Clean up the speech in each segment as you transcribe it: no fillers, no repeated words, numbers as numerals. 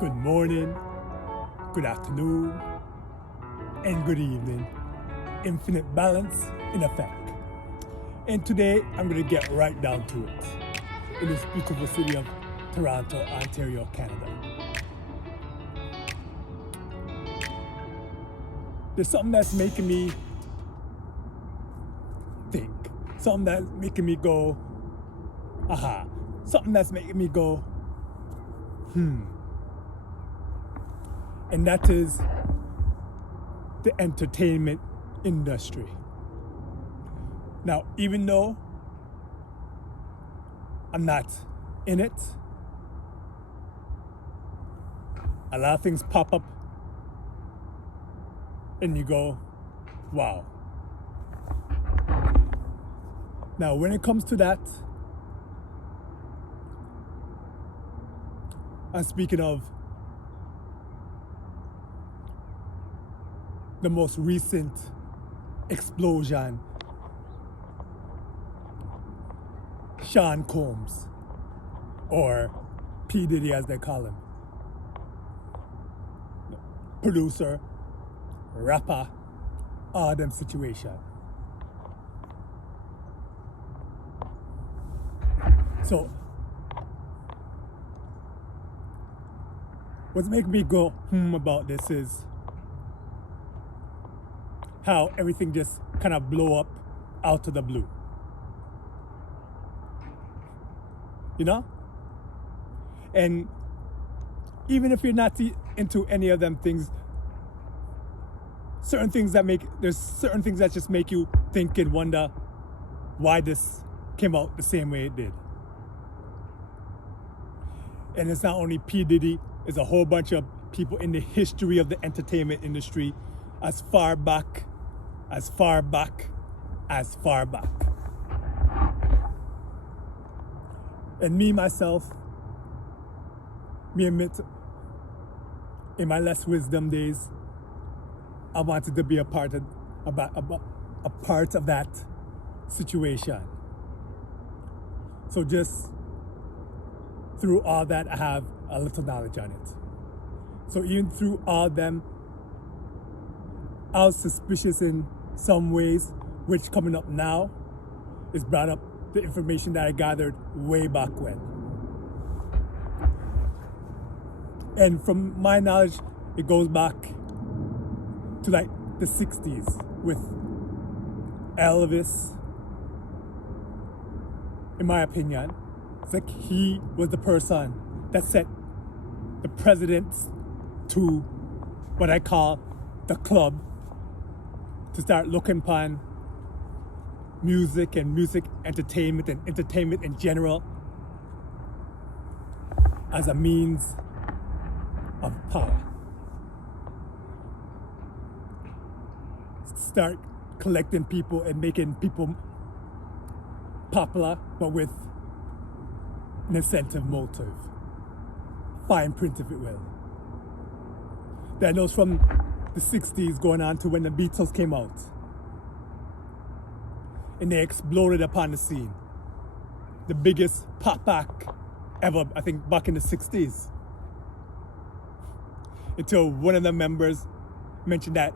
Good morning, good afternoon, and good evening. Infinite balance in effect. And today I'm going to get right down to it in this beautiful city of Toronto, Ontario, Canada. There's something that's making me think, something that's making me go, aha, something that's making me go, and that is the entertainment industry. Now, even though I'm not in it, a lot of things pop up and you go, wow. Now, when it comes to that, I'm speaking of the most recent explosion, Sean Combs, or P. Diddy as they call him. Producer, rapper, all them situation. So, what's making me go about this is how everything just kind of blow up out of the blue. You know? And even if you're not into any of them things, there's certain things that just make you think and wonder why this came out the same way it did. And it's not only P. Diddy, it's a whole bunch of people in the history of the entertainment industry as far back. And me admit, in my less wisdom days, I wanted to be a part of that situation. So just through all that, I have a little knowledge on it. So even through all them, I was suspicious in some ways, which coming up now is brought up the information that I gathered way back when. And from my knowledge, it goes back to like the 60s with Elvis. In my opinion, it's like he was the person that set the precedents to what I call the club, to start looking upon music and music entertainment and entertainment in general as a means of power. Start collecting people and making people popular, but with an incentive motive. Fine print, if it will. That knows from the 60s going on to when the Beatles came out. And they exploded upon the scene. The biggest pop act ever, I think, back in the 60s. Until one of the members mentioned that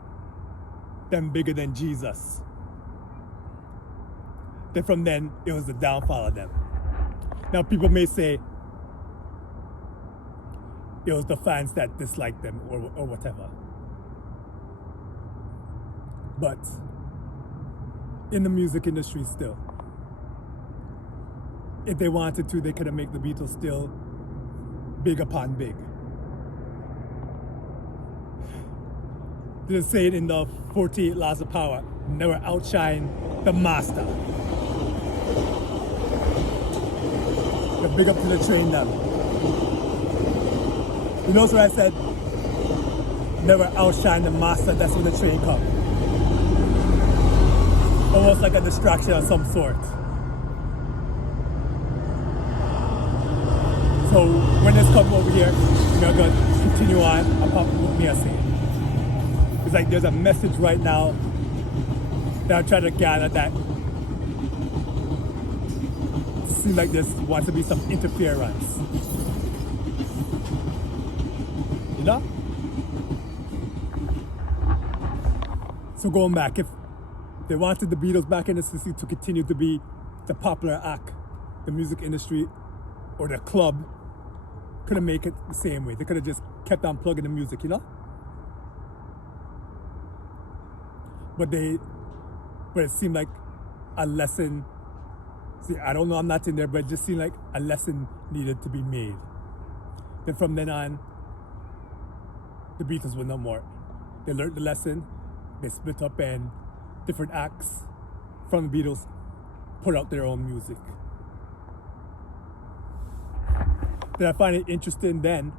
them bigger than Jesus. Then from then, it was the downfall of them. Now people may say it was the fans that disliked them or whatever. But in the music industry still, if they wanted to, they could have made the Beatles still big upon big. They say it in the 48 Laws of Power, never outshine the master. You're big up to the train now. You notice what I said? Never outshine the master, that's when the train comes. Almost like a distraction of some sort. So when this comes over here, we're going to continue on about what me I say. It's like there's a message right now that I'm trying to gather that seems like there wants to be some interference. know? So going back, if they wanted the Beatles back in the 60s to continue to be the popular act, the music industry or the club couldn't make it the same way. They could have just kept on plugging the music, you know? But it seemed like a lesson. See, I don't know, I'm not in there, but it just seemed like a lesson needed to be made. Then from then on, the Beatles were no more. They learned the lesson, they split up, and different acts from the Beatles put out their own music. Then I find it interesting then,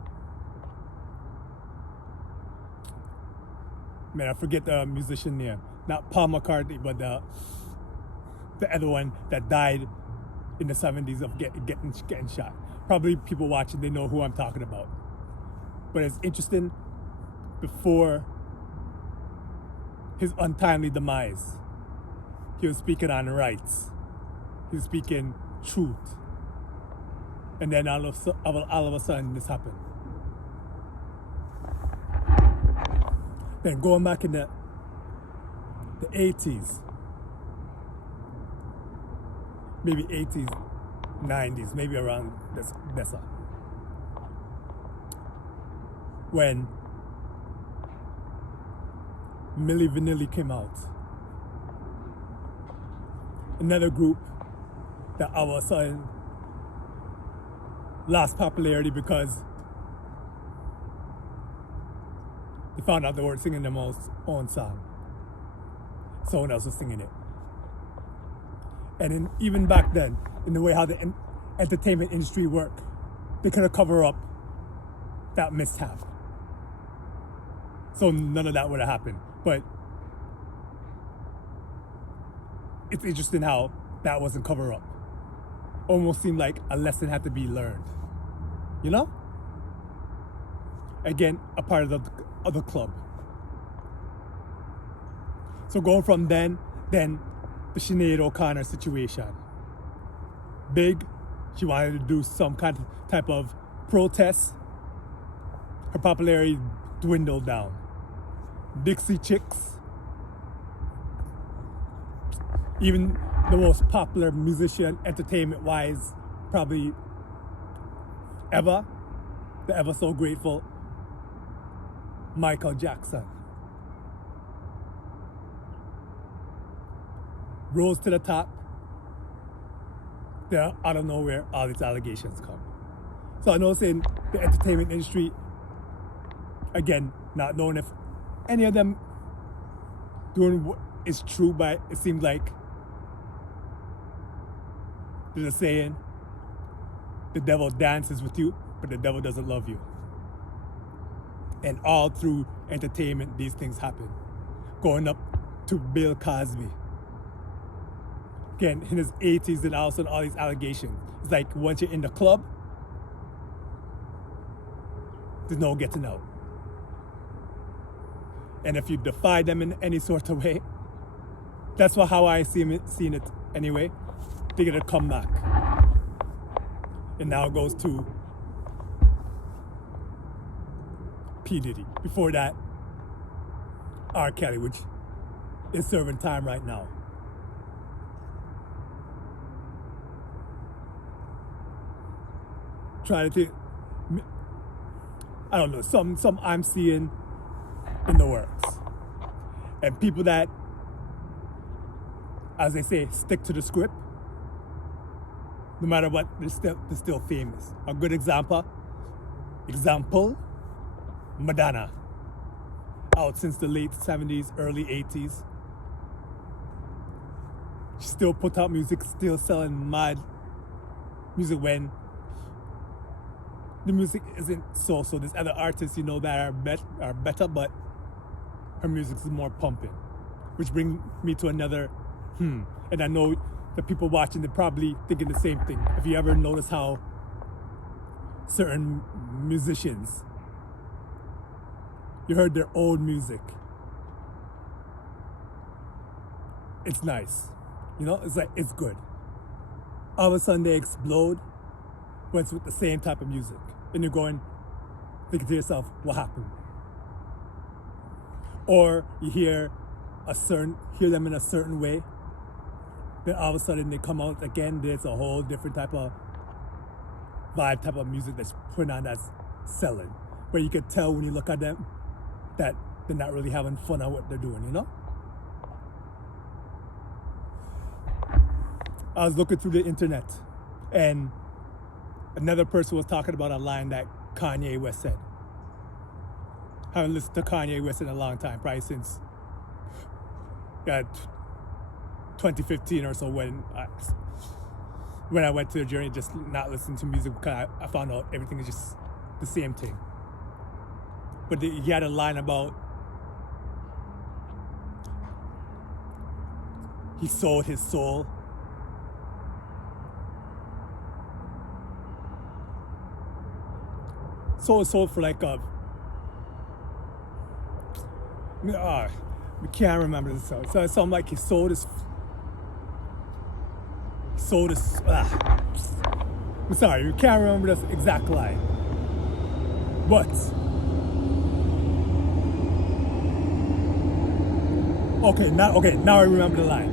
man, I forget the musician name, not Paul McCartney, but the other one that died in the 70s of getting shot. Probably people watching, they know who I'm talking about. But it's interesting, before his untimely demise, he was speaking on rights. He was speaking truth. And then all of a sudden this happened. Then going back in the 80s, maybe 80s, 90s, maybe around this, when Milli Vanilli came out. Another group that all of a sudden lost popularity because they found out they weren't singing their own song. Someone else was singing it. And even back then, in the way how the entertainment industry worked, they could have covered up that mishap. So none of that would have happened. But it's interesting how that wasn't covered up. Almost seemed like a lesson had to be learned. You know? Again, a part of the club. So going from then the Sinead O'Connor situation. Big, she wanted to do some type of protest. Her popularity dwindled down. Dixie Chicks, even the most popular musician, entertainment-wise, probably ever, the ever so grateful Michael Jackson, rose to the top. Then out of nowhere, all these allegations come. So I know saying the entertainment industry, again, not knowing if any of them doing what is true, but it seems like there's a saying, the devil dances with you, but the devil doesn't love you. And all through entertainment, these things happen. Going up to Bill Cosby. Again, in his 80s, and also all these allegations. It's like once you're in the club, there's no getting out. And if you defy them in any sort of way, that's how I seen it anyway, they're gonna come back. And now it goes to P. Diddy. Before that, R. Kelly, which is serving time right now. Trying to think, I don't know, some I'm seeing in the works. And people that, as they say, stick to the script, no matter what, they're still famous. A good example, Madonna. Out since the late 70s, early 80s. She still put out music, still selling mad music when the music isn't so. There's other artists, that are better, but her music is more pumping. Which brings me to another and I know the people watching, they're probably thinking the same thing. Have you ever noticed how certain musicians, you heard their old music, it's nice, it's like, it's good. All of a sudden they explode, but it's with the same type of music. And you're going, thinking to yourself, what happened? Or you hear them in a certain way, then all of a sudden they come out again, there's a whole different type of vibe, type of music that's put on that's selling. Where you could tell when you look at them that they're not really having fun at what they're doing, you know? I was looking through the internet and another person was talking about a line that Kanye West said. I haven't listened to Kanye West in a long time, probably since 2015 or so when I went to the journey, just not listening to music because I found out everything is just the same thing. But he had a line about he sold his soul. Sold his soul for like we can't remember this song. So it's something like he sold his. I'm sorry, we can't remember this exact line. But now I remember the line.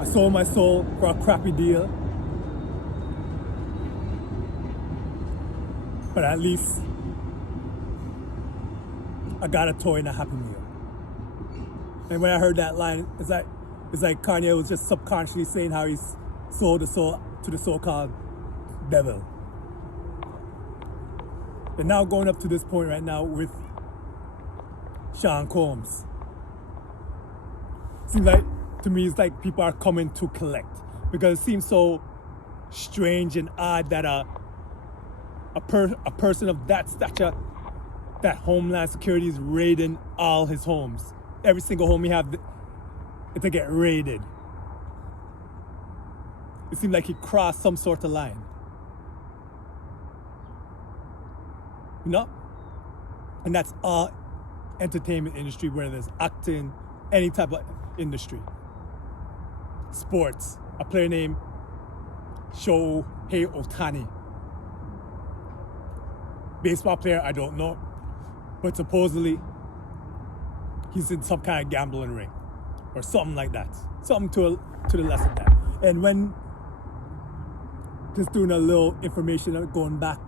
I sold my soul for a crappy deal, but at least I got a toy and a Happy Meal. And when I heard that line, it's like Kanye was just subconsciously saying how he's sold the soul to the so-called devil. And now going up to this point right now with Sean Combs. Seems like, to me, it's like people are coming to collect. Because it seems so strange and odd that a person of that stature, that Homeland Security is raiding all his homes. Every single home he have, it's to get raided. It seemed like he crossed some sort of line. You know? And that's all entertainment industry, whether it's acting, any type of industry. Sports. A player named Shohei Ohtani. Baseball player, I don't know. But supposedly, he's in some kind of gambling ring. Or something like that. Something to the less of that. And when just doing a little information going back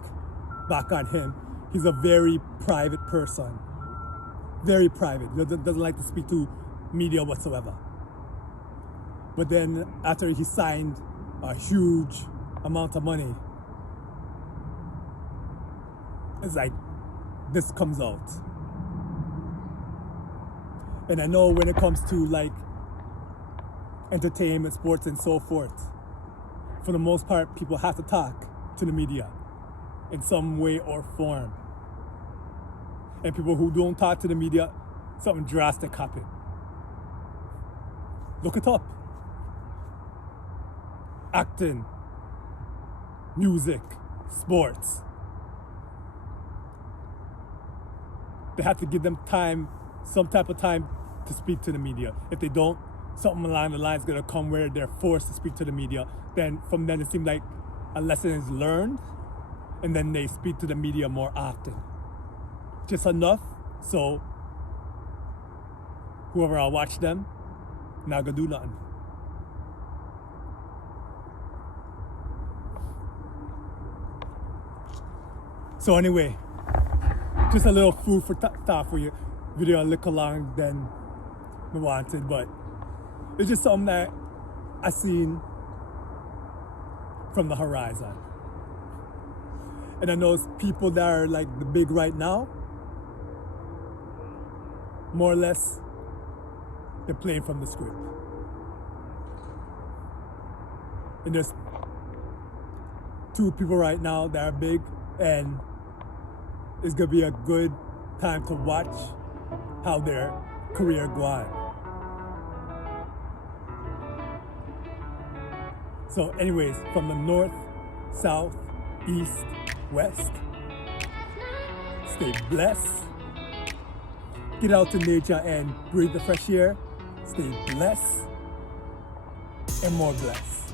on him, he's a very private person. Very private. Doesn't like to speak to media whatsoever. But then after he signed a huge amount of money, it's like this comes out. And I know when it comes to like entertainment, sports, and so forth, for the most part, people have to talk to the media in some way or form. And people who don't talk to the media, something drastic happen. Look it up. Acting, music, sports. They have to give them time, some type of time to speak to the media. If they don't, something along the line is going to come where they're forced to speak to the media. Then from then it seems like a lesson is learned, and then they speak to the media more often. Just enough so whoever will watch them not gonna do nothing. So anyway, just a little food for thought for you. Video a little longer than I wanted, but it's just something that I seen from the horizon. And I know it's people that are like the big right now, more or less, they're playing from the script. And there's two people right now that are big, and it's gonna be a good time to watch how their career go on. So anyways, from the north, south, east, west, stay blessed. Get out to nature and breathe the fresh air. Stay blessed and more blessed.